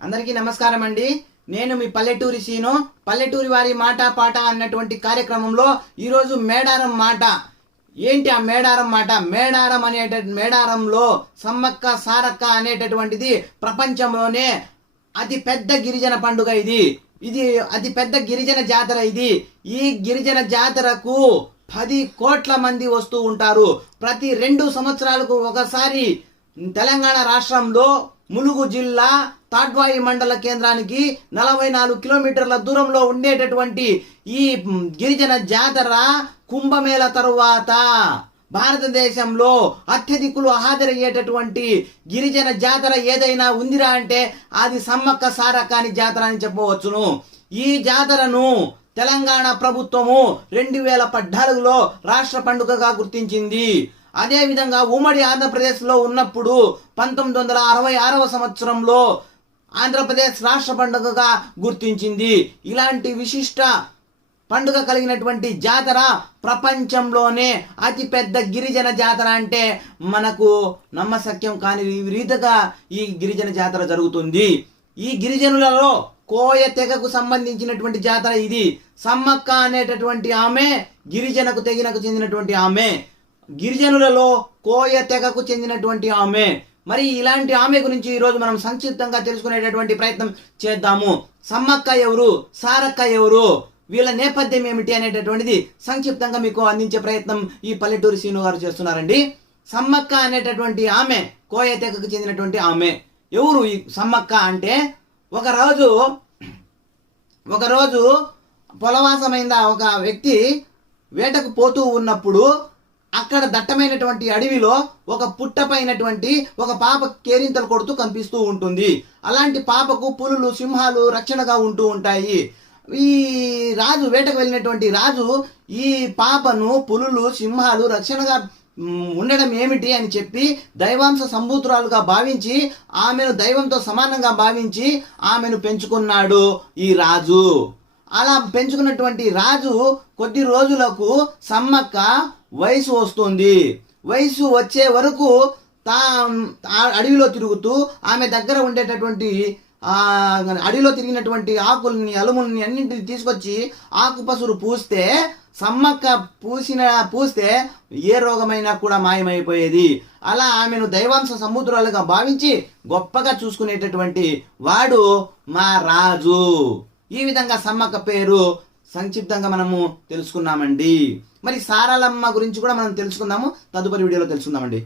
అందరికీ నమస్కారం అండి. నేను మీ పల్లెటూరి సీను. పల్లెటూరి వారి మాట పాట అన్నటువంటి కార్యక్రమంలో ఈరోజు మేడారం మాట. ఏంటి ఆ మేడారం మాట? మేడారంలో సమ్మక్క సారక్క అనేటటువంటిది ప్రపంచంలోనే అతి పెద్ద గిరిజన పండుగ. ఇది అతి పెద్ద గిరిజన జాతర. ఈ గిరిజన జాతరకు 10 కోట్ల మంది వస్తూ ఉంటారు. ప్రతి 2 సంవత్సరాలకు ఒకసారి తెలంగాణ రాష్ట్రంలో ములుగు జిల్లా తాడ్వాయి మండల కేంద్రానికి 44 కిలోమీటర్ల దూరంలో ఉండేటటువంటి ఈ గిరిజన జాతర కుంభమేళ తరువాత భారతదేశంలో అత్యధికులు హాజరయ్యేటటువంటి గిరిజన జాతర ఏదైనా ఉందిరా అంటే అది సమ్మక్క సారక్క జాతర అని చెప్పవచ్చును. ఈ జాతరను తెలంగాణ ప్రభుత్వము 2014లో రాష్ట్ర పండుగగా గుర్తించింది. అదేవిధంగా ఉమ్మడి ఆంధ్రప్రదేశ్లో ఉన్నప్పుడు 1966వ సంవత్సరంలో ఆంధ్రప్రదేశ్ రాష్ట్ర పండుగగా గుర్తించింది. ఇలాంటి విశిష్ట పండుగ కలిగినటువంటి జాతర ప్రపంచంలోనే అతిపెద్ద గిరిజన జాతర అంటే మనకు నమ్మశక్యం కాని రీతిగా ఈ గిరిజన జాతర జరుగుతుంది. ఈ గిరిజనులలో కోయ తెగకు సంబంధించినటువంటి జాతర ఇది. సమ్మక్క అనేటటువంటి ఆమె గిరిజనకు తెగకు చెందినటువంటి ఆమె. గిరిజనులలో కోయ తెగకు చెందినటువంటి ఆమె. మరి ఇలాంటి ఆమె గురించి ఈరోజు మనం సంక్షిప్తంగా తెలుసుకునేటటువంటి ప్రయత్నం చేద్దాము. సమ్మక్క ఎవరు, సారక్క ఎవరు, వీళ్ళ నేపథ్యం ఏమిటి అనేటటువంటిది సంక్షిప్తంగా మీకు అందించే ప్రయత్నం ఈ పల్లెటూరి సీను గారు చేస్తున్నారండి. సమ్మక్క అనేటటువంటి ఆమె కోయ తెగకు చెందినటువంటి ఆమె. ఎవరు ఈ సమ్మక్క అంటే, ఒకరోజు పొలవాసమైన ఒక వ్యక్తి వేటకు పోతూ ఉన్నప్పుడు అక్కడ దట్టమైనటువంటి అడవిలో ఒక పుట్టపైనటువంటి ఒక పాప కేరింతలు కొడుతూ కనిపిస్తూ ఉంటుంది. అలాంటి పాపకు పులులు, సింహాలు రక్షణగా ఉంటూ ఉంటాయి. ఈ రాజు, వేటకు వెళ్ళినటువంటి రాజు ఈ పాపను పులులు, సింహాలు రక్షణగా ఉండడం ఏమిటి అని చెప్పి దైవాంశ సంభూతురాలుగా భావించి, ఆమెను దైవంతో సమానంగా భావించి ఆమెను పెంచుకున్నాడు ఈ రాజు. అలా పెంచుకున్నటువంటి రాజు కొద్ది రోజులకు సమ్మక్క వయసు వస్తుంది. వయసు వచ్చే వరకు అడవిలో తిరుగుతూ ఆమె దగ్గర ఉండేటటువంటి అడవిలో తిరిగినటువంటి ఆకుల్ని, అలుముల్ని అన్నింటిని తీసుకొచ్చి ఆకుపసురు పూస్తే సమ్మక్క పూస్తే ఏ రోగమైనా కూడా మాయమైపోయేది. అలా ఆమెను దైవాంశ సముద్రాలుగా భావించి గొప్పగా చూసుకునేటటువంటి వాడు మా రాజు. ఈ విధంగా సమ్మక్క పేరు సంక్షిప్తంగా మనము తెలుసుకున్నామండి. మరి సారలమ్మ గురించి కూడా మనం తెలుసుకుందాము, తదుపరి వీడియోలో తెలుసుకుందామండి.